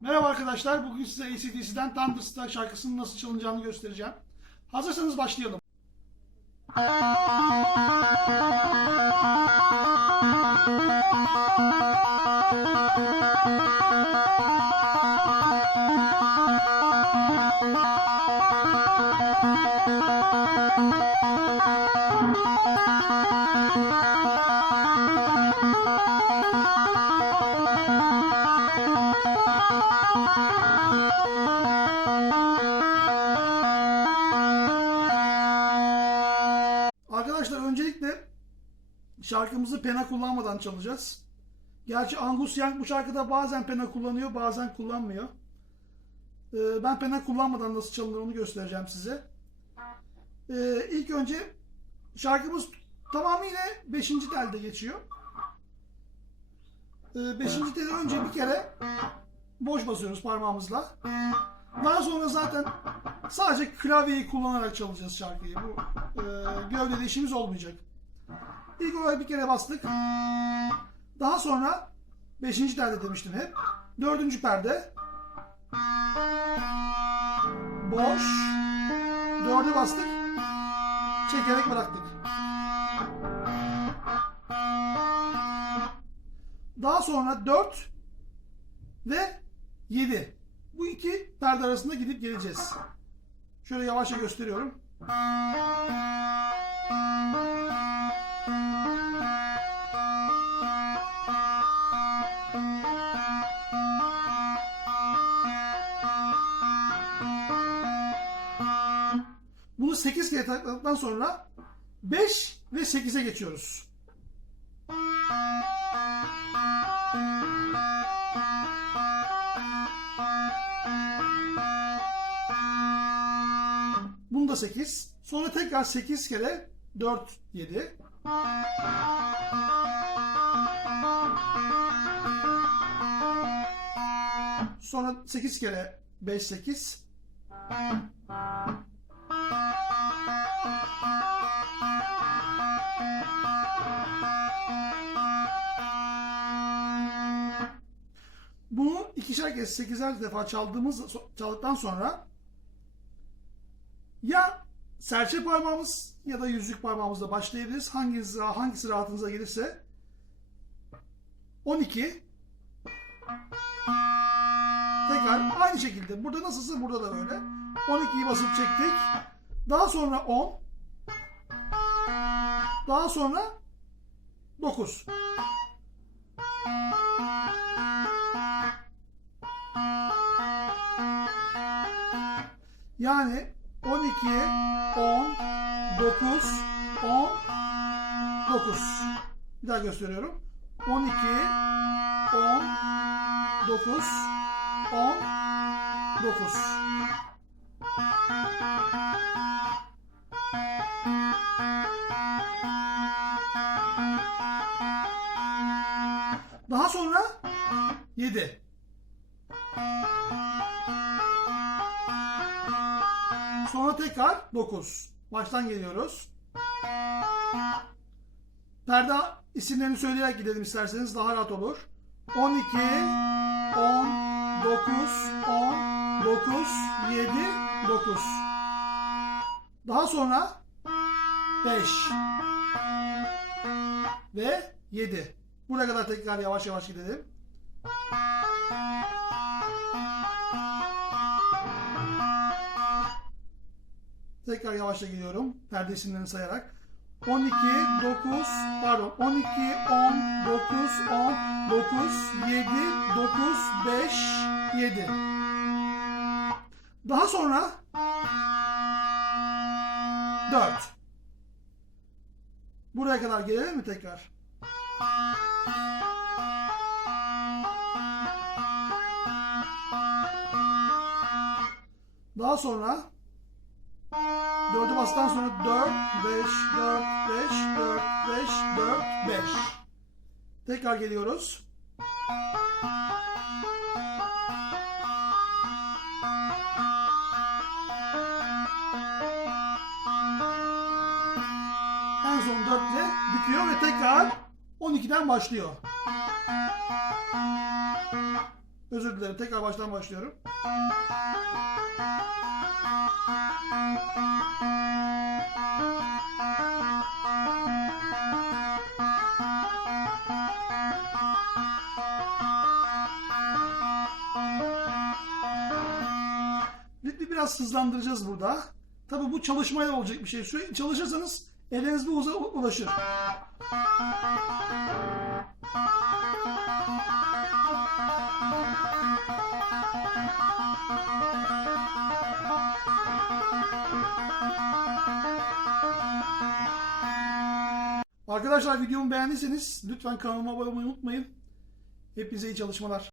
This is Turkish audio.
Merhaba arkadaşlar. Bugün size ACDC'den Thunderstruck şarkısının nasıl çalınacağını göstereceğim. Hazırsanız başlayalım. şarkımızı pena kullanmadan çalacağız. Gerçi Angus Young bu şarkıda bazen pena kullanıyor, bazen kullanmıyor. Ee, ben pena kullanmadan nasıl çalınır onu göstereceğim size. Ee, ilk önce şarkımız tamamıyla 5. telde geçiyor. 5. teli önce bir kere boş basıyoruz parmağımızla. Daha sonra zaten sadece klavyeyi kullanarak çalacağız şarkıyı. Bu e, gövdede işimiz olmayacak. İlk olarak bir kere bastık. Daha sonra 5. perde demiştim hep. 4. perde. Boş. 4'e bastık. Çekerek bıraktık. Daha sonra 4 ve 7. Bu iki perde arasında gidip geleceğiz. Şöyle yavaşça gösteriyorum. 8 kere takladıktan sonra 5 ve 8'e geçiyoruz. Bunu da 8. Sonra tekrar 8 kere 4, 7. Sonra 8 kere 5, 8. Bunu ikişer kez 8'er defa çaldığımız çaldıktan sonra ya serçe parmağımız ya da yüzük parmağımızla başlayabiliriz. Hangisi, hangisi rahatınıza gelirse. 12 Tekrar aynı şekilde. Burada nasılsa burada da böyle. 12'yi basıp çektik. Daha sonra 10 Daha sonra 9 Yani 12, 10, 9, 10, 9. Bir daha gösteriyorum. 12, 10, 9, 10, 9. Daha sonra 7. tekrar 9. Baştan geliyoruz. Perde isimlerini söyleyerek gidelim isterseniz daha rahat olur. 12, 10, 9, 10, 9, 7, 9. Daha sonra 5 ve 7. Buraya kadar tekrar yavaş yavaş gidelim. Tekrar yavaşça gidiyorum. Perde isimlerini sayarak. 12, 9, pardon 12, 10, 9, 10, 9, 7, 9, 5, 7. Daha sonra 4. Buraya kadar gelelim mi tekrar? Daha sonra Dördü bastıktan sonra 4, 5, 4, 5, 4, 5, 4, 5. Tekrar geliyoruz. En son 4 ile bitiyor ve tekrar 12'den başlıyor. Özür dilerim. Tekrar baştan başlıyorum. Biraz hızlandıracağız burada. Tabi bu çalışmayla olacak bir şey. Sürekli çalışırsanız eliniz bu uza ulaşır. Arkadaşlar videomu beğendiyseniz lütfen kanalıma abone olmayı unutmayın. Hepinize iyi çalışmalar.